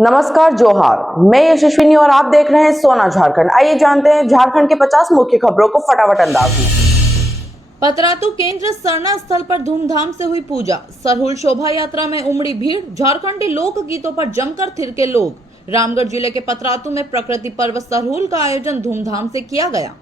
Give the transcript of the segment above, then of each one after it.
नमस्कार, जोहार। मैं यशस्विनी और आप देख रहे हैं सोना झारखंड। आइए जानते हैं झारखंड के 50 मुख्य खबरों को फटाफट अंदाज में। पतरातू केंद्र सरना स्थल पर धूमधाम से हुई पूजा। सरहुल शोभा यात्रा में उमड़ी भीड़। झारखंडी लोक गीतों पर जमकर थिरके लोग। रामगढ़ जिले के पतरातू में प्रकृति पर्व सरहुल का आयोजन धूमधाम से किया गया।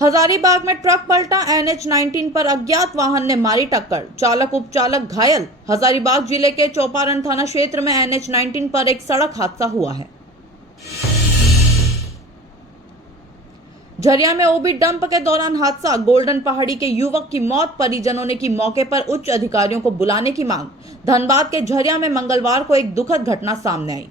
हजारीबाग में ट्रक पलटा। NH-19 पर अज्ञात वाहन ने मारी टक्कर। चालक उपचालक घायल। हजारीबाग जिले के चौपारण थाना क्षेत्र में NH-19 पर एक सड़क हादसा हुआ है। झरिया में ओबी डंप के दौरान हादसा। गोल्डन पहाड़ी के युवक की मौत। परिजनों ने की मौके पर उच्च अधिकारियों को बुलाने की मांग। धनबाद के झरिया में मंगलवार को एक दुखद घटना सामने आई।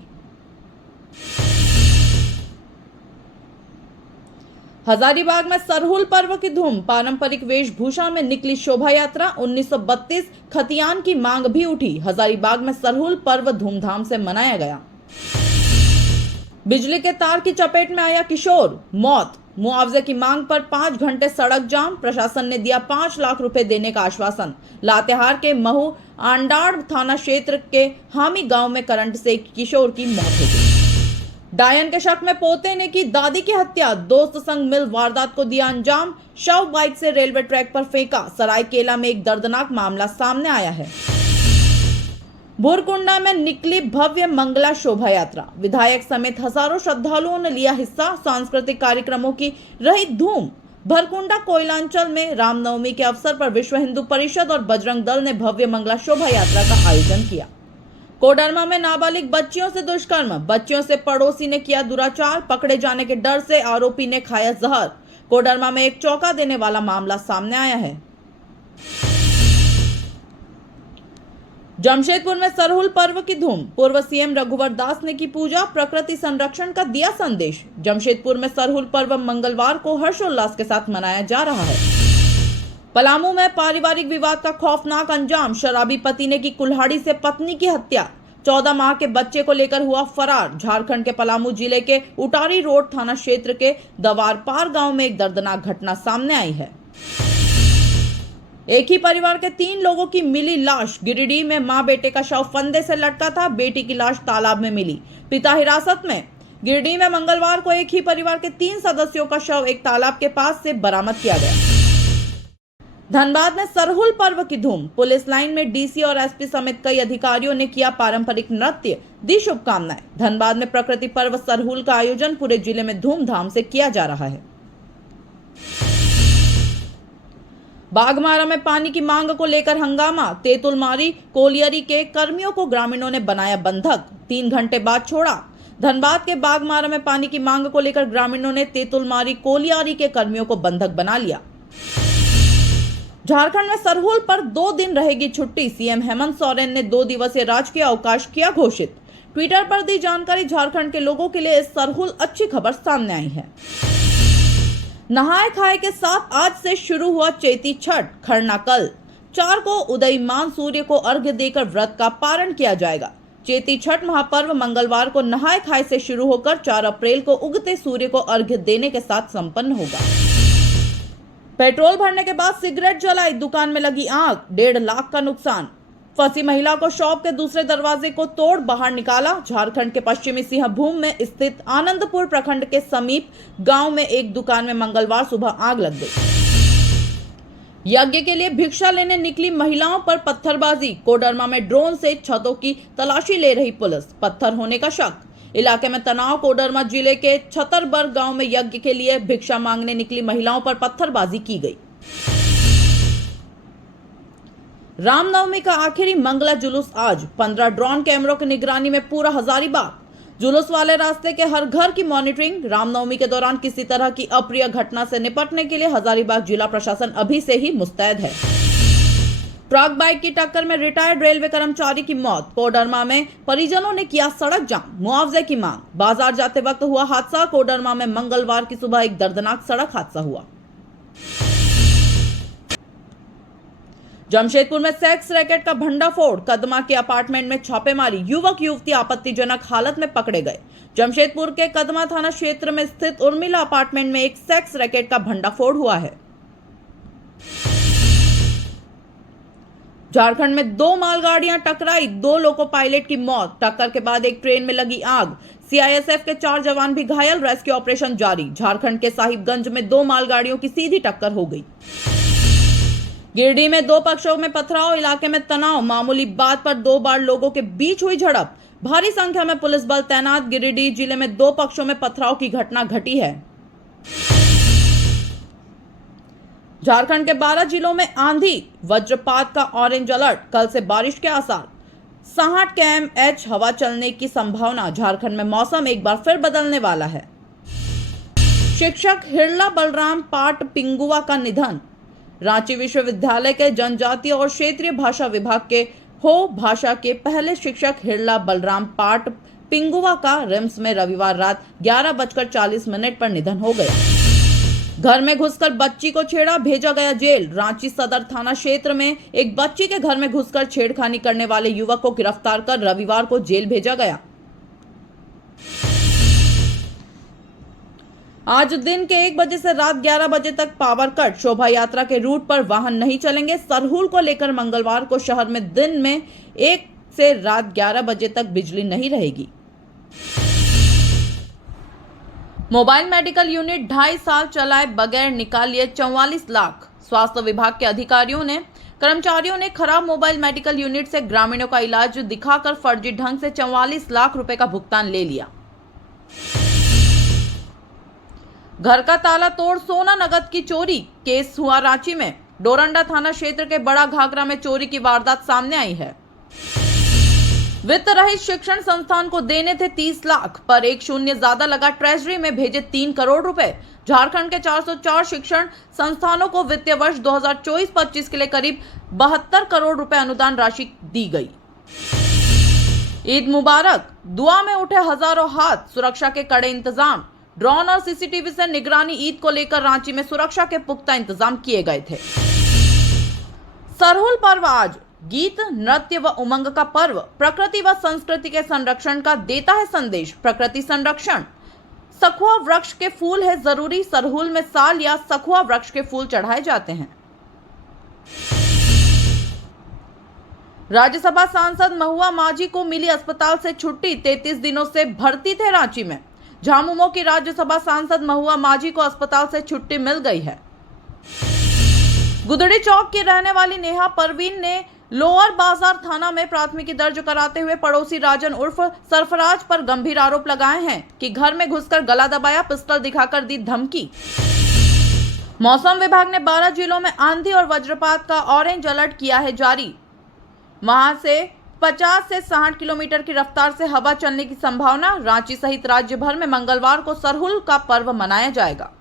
हजारीबाग में सरहुल पर्व की धूम। पारंपरिक वेशभूषा में निकली शोभा यात्रा। 1932 खतियान की मांग भी उठी। हजारीबाग में सरहुल पर्व धूमधाम से मनाया गया। बिजली के तार की चपेट में आया किशोर, मौत। मुआवजे की मांग पर 5 घंटे सड़क जाम। प्रशासन ने दिया 5 लाख रुपए देने का आश्वासन। लातेहार के महू आंडाड़ थाना क्षेत्र के हामी गांव में करंट से एक किशोर की मौत हो गई। डायन के शक में पोते ने की दादी की हत्या। दोस्त संग मिल वारदात को दिया अंजाम। शव बाइक से रेलवे ट्रैक पर फेंका। सरायकेला में एक दर्दनाक मामला सामने आया है। भुरकुंडा में निकली भव्य मंगला शोभा यात्रा। विधायक समेत हजारों श्रद्धालुओं ने लिया हिस्सा। सांस्कृतिक कार्यक्रमों की रही धूम। भरकुंडा कोयलांचल में रामनवमी के अवसर पर विश्व हिंदू परिषद और बजरंग दल ने भव्य मंगला शोभा यात्रा का आयोजन किया। कोडरमा में नाबालिग बच्चियों से दुष्कर्म। बच्चियों से पड़ोसी ने किया दुराचार। पकड़े जाने के डर से आरोपी ने खाया जहर। कोडरमा में एक चौंका देने वाला मामला सामने आया है। जमशेदपुर में सरहुल पर्व की धूम। पूर्व सीएम रघुवर दास ने की पूजा। प्रकृति संरक्षण का दिया संदेश। जमशेदपुर में सरहुल पर्व मंगलवार को हर्षोल्लास के साथ मनाया जा रहा है। पलामू में पारिवारिक विवाद का खौफनाक अंजाम। शराबी पति ने की कुल्हाड़ी से पत्नी की हत्या। 14 माह के बच्चे को लेकर हुआ फरार। झारखंड के पलामू जिले के उटारी रोड थाना क्षेत्र के दवारपार गांव में एक दर्दनाक घटना सामने आई है। एक ही परिवार के 3 लोगों की मिली लाश। गिरिडीह में मां बेटे का शव फंदे से लटका था। बेटी की लाश तालाब में मिली। पिता हिरासत में। गिरिडीह में मंगलवार को एक ही परिवार के 3 सदस्यों का शव एक तालाब के पास से बरामद किया गया। धनबाद में सरहुल पर्व की धूम। पुलिस लाइन में डीसी और एसपी समेत कई अधिकारियों ने किया पारंपरिक नृत्य, दी शुभकामनाएं। धनबाद में प्रकृति पर्व सरहुल का आयोजन पूरे जिले में धूमधाम से किया जा रहा है। बाघमारा में पानी की मांग को लेकर हंगामा। तेतुलमारी कोलियरी के कर्मियों को ग्रामीणों ने बनाया बंधक। 3 घंटे बाद छोड़ा। धनबाद के बाघमारा में पानी की मांग को लेकर ग्रामीणों ने तेतुलमारी कोलियारी के कर्मियों को बंधक बना लिया। झारखंड में सरहुल पर 2 दिन रहेगी छुट्टी। सीएम हेमंत सोरेन ने 2 दिवसीय राजकीय अवकाश किया घोषित। ट्विटर पर दी जानकारी। झारखंड के लोगों के लिए इस सरहुल अच्छी खबर सामने आई है। नहाए खाए के साथ आज से शुरू हुआ चैती छठ। खरना कल 4 को उदयमान सूर्य को अर्घ्य देकर व्रत का पारण किया जाएगा। चैती छठ महापर्व मंगलवार को नहाए खाए से शुरू होकर 4 अप्रैल को उगते सूर्य को अर्घ्य देने के साथ संपन्न होगा। पेट्रोल भरने के बाद सिगरेट जलाई। दुकान में लगी आग। 1.5 लाख का नुकसान। फंसी महिला को शॉप के दूसरे दरवाजे को तोड़ बाहर निकाला। झारखंड के पश्चिमी सिंहभूम में स्थित आनंदपुर प्रखंड के समीप गांव में एक दुकान में मंगलवार सुबह आग लग गई। यज्ञ के लिए भिक्षा लेने निकली महिलाओं पर पत्थरबाजी। कोडरमा में ड्रोन से छतों की तलाशी ले रही पुलिस। पत्थर होने का शक। इलाके में तनाव। कोडरमा जिले के छतरबर्ग गांव में यज्ञ के लिए भिक्षा मांगने निकली महिलाओं पर पत्थरबाजी की गई। रामनवमी का आखिरी मंगला जुलूस आज। 15 ड्रोन कैमरों की निगरानी में पूरा हजारीबाग। जुलूस वाले रास्ते के हर घर की मॉनिटरिंग। रामनवमी के दौरान किसी तरह की अप्रिय घटना से निपटने के लिए हजारीबाग जिला प्रशासन अभी से ही मुस्तैद है। ट्रक बाइक की टक्कर में रिटायर्ड रेलवे कर्मचारी की मौत। कोडरमा में परिजनों ने किया सड़क जाम। मुआवजे की मांग। बाजार जाते वक्त हुआ हादसा। कोडरमा में मंगलवार की सुबह एक दर्दनाक सड़क हादसा हुआ। जमशेदपुर में सेक्स रैकेट का भंडाफोड़। कदमा के अपार्टमेंट में छापेमारी। युवक युवती आपत्तिजनक हालत में पकड़े गए। जमशेदपुर के कदमा थाना क्षेत्र में स्थित उर्मिला अपार्टमेंट में एक सेक्स रैकेट का भंडाफोड़ हुआ है। झारखंड में 2 मालगाड़ियां टकराई, 2 लोको पायलट की मौत। टक्कर के बाद एक ट्रेन में लगी आग, सीआईएसएफ के 4 जवान भी घायल, रेस्क्यू ऑपरेशन जारी। झारखंड के साहिबगंज में 2 मालगाड़ियों की सीधी टक्कर हो गई। गिरिडीह में 2 पक्षों में पथराव, इलाके में तनाव, मामूली बात पर 2 बार लोगों के बीच हुई झड़प, भारी संख्या में पुलिस बल तैनात। गिरिडीह जिले में 2 पक्षों में पथराव की घटना घटी है। झारखंड के 12 जिलों में आंधी वज्रपात का ऑरेंज अलर्ट, कल से बारिश के आसार। 60 km/h हवा चलने की संभावना। झारखंड में मौसम एक बार फिर बदलने वाला है। शिक्षक हिरला बलराम पाट पिंगुआ का निधन। रांची विश्वविद्यालय के जनजातीय और क्षेत्रीय भाषा विभाग के हो भाषा के पहले शिक्षक हिरला बलराम पाट पिंगुआ का रिम्स में रविवार रात 11:40 पर निधन हो गया। घर में घुसकर बच्ची को छेड़ा, भेजा गया जेल। रांची सदर थाना क्षेत्र में एक बच्ची के घर में घुसकर छेड़खानी करने वाले युवक को गिरफ्तार कर रविवार को जेल भेजा गया। आज दिन के 1 बजे से रात 11 बजे तक पावर कट। शोभा यात्रा के रूट पर वाहन नहीं चलेंगे। सरहुल को लेकर मंगलवार को शहर में दिन में 1 से रात 11 बजे तक बिजली नहीं रहेगी। मोबाइल मेडिकल यूनिट 2.5 साल चलाए बगैर निकालिए 44 लाख। स्वास्थ्य विभाग के कर्मचारियों ने खराब मोबाइल मेडिकल यूनिट से ग्रामीणों का इलाज दिखाकर फर्जी ढंग से 44 लाख रुपए का भुगतान ले लिया। घर का ताला तोड़ सोना नगद की चोरी, केस हुआ रांची में। डोरंडा थाना क्षेत्र के बड़ा घाघरा में चोरी की वारदात सामने आई है। वित्त रहित शिक्षण संस्थान को देने थे 30 लाख, पर एक शून्य ज्यादा लगा, ट्रेजरी में भेजे 3 करोड़ रुपए। झारखंड के 404 शिक्षण संस्थानों को वित्तीय वर्ष 2024-25 के लिए करीब 72 करोड़ रुपए अनुदान राशि दी गई। ईद मुबारक, दुआ में उठे हजारों हाथ, सुरक्षा के कड़े इंतजाम। ड्रोन और सीसीटीवी से निगरानी। ईद को लेकर रांची में सुरक्षा के पुख्ता इंतजाम किए गए थे। सरहुल पर्व आज गीत, नृत्य व उमंग का पर्व प्रकृति व संस्कृति के संरक्षण का देता है संदेश। प्रकृति संरक्षण। सखुआ वृक्ष के फूल है जरूरी। सरहुल में साल या सखुआ वृक्ष के फूल चढ़ाए जाते हैं। राज्यसभा सांसद महुआ माझी को मिली अस्पताल से छुट्टी। 33 दिनों से भर्ती थे रांची में। झामुमो की राज्यसभा सांसद महुआ माझी को अस्पताल से छुट्टी मिल गई है। गुदड़ी चौक की रहने वाली नेहा परवीन ने लोअर बाजार थाना में प्राथमिकी दर्ज कराते हुए पड़ोसी राजन उर्फ सरफराज पर गंभीर आरोप लगाए हैं कि घर में घुसकर गला दबाया, पिस्टल दिखाकर दी धमकी। मौसम विभाग ने 12 जिलों में आंधी और वज्रपात का ऑरेंज अलर्ट किया है जारी। वहां से 50 से 60 किलोमीटर की रफ्तार से हवा चलने की संभावना। रांची सहित राज्य भर में मंगलवार को सरहुल का पर्व मनाया जाएगा।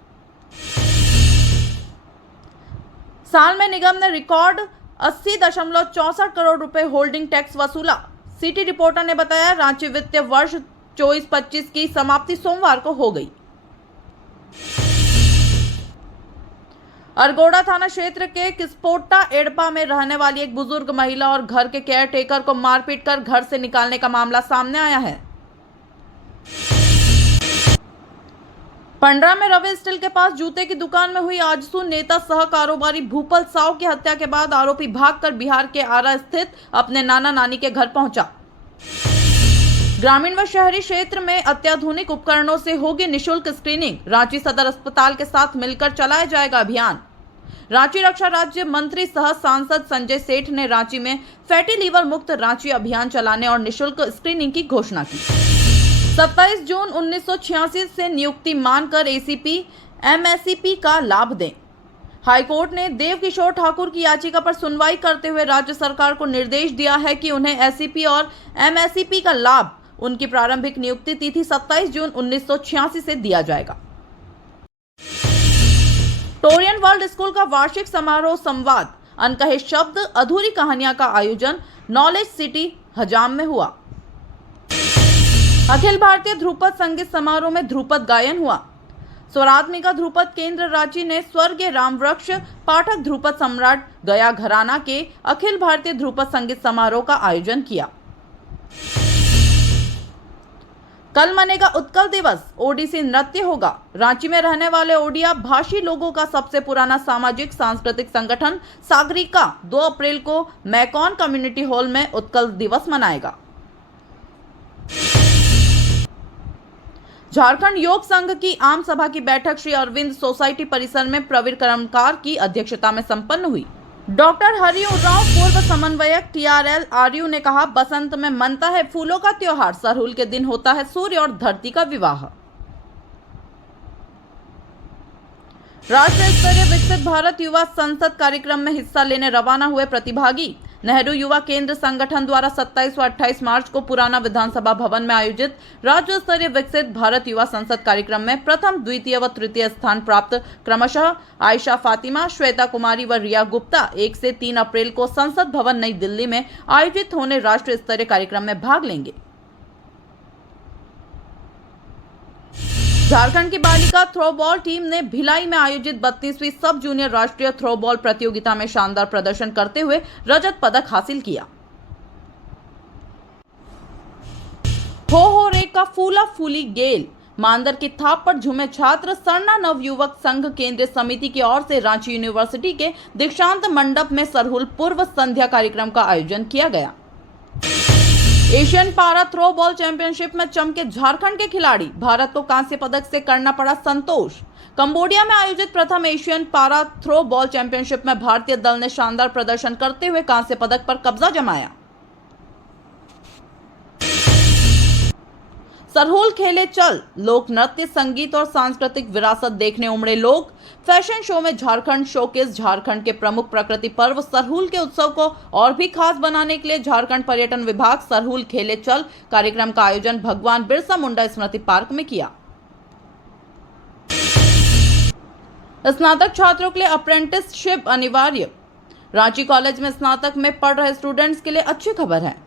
साल में निगम ने रिकॉर्ड 80.64 करोड़ रुपए होल्डिंग टैक्स वसूला। सिटी रिपोर्टर ने बताया, रांची वित्तीय वर्ष 24-25 की समाप्ति सोमवार को हो गई। अरगोड़ा थाना क्षेत्र के किस्पोट्टा एड़पा में रहने वाली एक बुजुर्ग महिला और घर के केयरटेकर को मारपीट कर घर से निकालने का मामला सामने आया है। पंडरा में रवि स्टील के पास जूते की दुकान में हुई आजसू नेता सह कारोबारी भूपल साव की हत्या के बाद आरोपी भागकर बिहार के आरा स्थित अपने नाना नानी के घर पहुंचा। ग्रामीण व शहरी क्षेत्र में अत्याधुनिक उपकरणों से होगी निशुल्क स्क्रीनिंग। रांची सदर अस्पताल के साथ मिलकर चलाया जाएगा अभियान। रांची रक्षा राज्य मंत्री सह सांसद संजय सेठ ने रांची में फैटी लीवर मुक्त रांची अभियान चलाने और निशुल्क स्क्रीनिंग की घोषणा की। 27 जून 1986 से नियुक्ति मानकर एसीपी एमएससीपी का लाभ दें। हाईकोर्ट ने देव किशोर ठाकुर की याचिका पर सुनवाई करते हुए राज्य सरकार को निर्देश दिया है कि उन्हें एससीपी और एमएससीपी का लाभ उनकी प्रारंभिक नियुक्ति तिथि 27 जून 1986 से दिया जाएगा। टोरियन वर्ल्ड स्कूल का वार्षिक समारोह संवाद, अनकहे शब्द, अधूरी कहानियां का आयोजन नॉलेज सिटी हजाम में हुआ। अखिल भारतीय ध्रुपद संगीत समारोह में ध्रुपद गायन हुआ। स्वरात्मिका ध्रुपद केंद्र रांची ने स्वर्गीय रामवृक्ष पाठक ध्रुपद सम्राट गया घराना के अखिल भारतीय ध्रुपद संगीत समारोह का आयोजन किया। कल मनेगा उत्कल दिवस, ओडिसी नृत्य होगा। रांची में रहने वाले ओडिया भाषी लोगों का सबसे पुराना सामाजिक सांस्कृतिक संगठन सागरिका 2 अप्रैल को मैकॉन कम्युनिटी हॉल में उत्कल दिवस मनाएगा। झारखंड योग संघ की आम सभा की बैठक श्री अरविंद सोसाइटी परिसर में प्रवीण कर्मकार की अध्यक्षता में संपन्न हुई। डॉक्टर हरि उरांव पूर्व समन्वयक TRL आरयू ने कहा, बसंत में मनता है फूलों का त्योहार, सरहुल के दिन होता है सूर्य और धरती का विवाह। राष्ट्रीय स्तरीय विकसित भारत युवा संसद कार्यक्रम में हिस्सा लेने रवाना हुए प्रतिभागी नेहरू युवा केंद्र संगठन द्वारा 27 व 28 मार्च को पुराना विधानसभा भवन में आयोजित राज्य स्तरीय विकसित भारत युवा संसद कार्यक्रम में प्रथम, द्वितीय व तृतीय स्थान प्राप्त क्रमशः आयशा फातिमा, श्वेता कुमारी व रिया गुप्ता 1 से 3 अप्रैल को संसद भवन नई दिल्ली में आयोजित होने राष्ट्रीय स्तरीय कार्यक्रम में भाग लेंगे। झारखंड की बालिका थ्रोबॉल टीम ने भिलाई में आयोजित 32वीं सब जूनियर राष्ट्रीय थ्रोबॉल प्रतियोगिता में शानदार प्रदर्शन करते हुए रजत पदक हासिल किया। हो रे का फूला फूली गेल, मांदर की थाप पर झूमे छात्र। सरना नवयुवक संघ केंद्रीय समिति की ओर से रांची यूनिवर्सिटी के दीक्षांत मंडप में सरहुल पूर्व संध्या कार्यक्रम का आयोजन किया गया। एशियन पारा थ्रो बॉल चैंपियनशिप में चमके झारखंड के खिलाड़ी, भारत को कांस्य पदक से करना पड़ा संतोष। कंबोडिया में आयोजित प्रथम एशियन पारा थ्रो बॉल चैंपियनशिप में भारतीय दल ने शानदार प्रदर्शन करते हुए कांस्य पदक पर कब्जा जमाया। सरहुल खेले चल, लोक नृत्य, संगीत और सांस्कृतिक विरासत देखने उमड़े लोग। फैशन शो में झारखंड शोकेस झारखंड के प्रमुख प्रकृति पर्व सरहुल के उत्सव को और भी खास बनाने के लिए झारखंड पर्यटन विभाग सरहुल खेले चल कार्यक्रम का आयोजन भगवान बिरसा मुंडा स्मृति पार्क में किया। स्नातक छात्रों के लिए अप्रेंटिसशिप अनिवार्य, रांची कॉलेज में स्नातक में पढ़ रहे स्टूडेंट्स के लिए अच्छी खबर है।